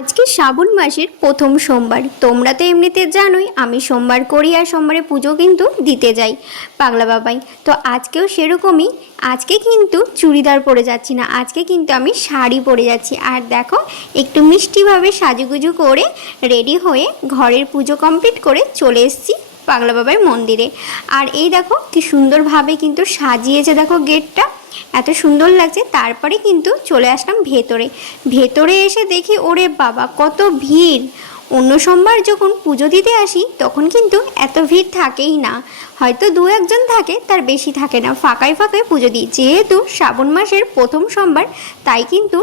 আজকে শ্রাবণ মাসের প্রথম সোমবার। তোমরা তো এমনিতে জানোই আমি সোমবার করি আর সোমবারে পুজো কিন্তু দিতে যাই পাগলা বাবাই। তো আজকেও সেরকমই। আজকে কিন্তু চুড়িদার পরে যাচ্ছি না, আজকে কিন্তু আমি শাড়ি পরে যাচ্ছি। আর দেখো একটু মিষ্টিভাবে সাজুগুজু করে রেডি হয়ে ঘরের পুজো কমপ্লিট করে চলে এসেছি পাগলা বাবার মন্দিরে। আর এই দেখো কি সুন্দরভাবে কিন্তু সাজিয়েছে, দেখো গেটটা এত সুন্দর লাগছে। তারপরে কিন্তু চলে আসলাম ভেতরে। ভেতরে এসে দেখি ওরে বাবা কত ভিড়। অন্য সোমবার যখন পুজো দিতে আসি তখন কিন্তু এত ভিড় থাকেই না, হয়তো দু একজন থাকে, তার বেশি থাকে না। ফাঁকায় ফাঁকায় পুজো দিই, যেহেতু শ্রাবণ মাসের প্রথম সোমবার তাই কিন্তু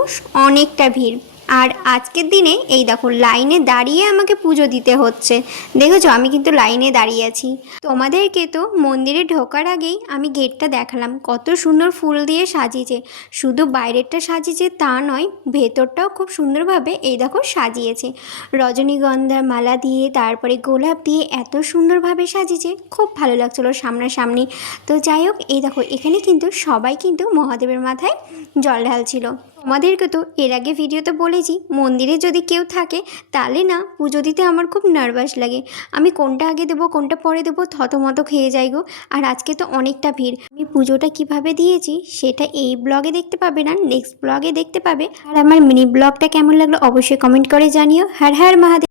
অনেকটা ভিড়। আর আজকের দিনে এই দেখো লাইনে দাঁড়িয়ে আমাকে পুজো দিতে হচ্ছে। দেখেছো আমি কিন্তু লাইনে দাঁড়িয়ে আছি। তোমাদেরকে তো মন্দিরে ঢোকার আগেই আমি গেটটা দেখালাম, কত সুন্দর ফুল দিয়ে সাজিয়েছে। শুধু বাইরেরটা সাজিয়েছে তা নয়, ভেতরটাও খুব সুন্দরভাবে এই দেখো সাজিয়েছে। রজনীগন্ধার মালা দিয়ে তারপরে গোলাপ দিয়ে এত সুন্দরভাবে সাজিয়েছে, খুব ভালো লাগছিলো সামনাসামনি। তো যাই হোক, এই দেখো এখানে কিন্তু সবাই কিন্তু মহাদেবের মাথায় জল ঢালছিল। তোমাদেরকে তো এর আগে ভিডিওতে বলেছি মন্দিরে যদি কেউ থাকে তাহলে না পুজো দিতে আমার খুব নার্ভাস লাগে। আমি কোনটা আগে দেবো কোনটা পরে দেবো থতমত খেয়ে যাই গো। আর আজকে তো অনেকটা ভিড়। আমি পুজোটা কিভাবে দিয়েছি সেটা এই ব্লগে দেখতে পাবে না, নেক্সট ব্লগে দেখতে পাবে। আর আমার মিনি ব্লগটা কেমন লাগলো অবশ্যই কমেন্ট করে জানিও। হর হর মহাদেব।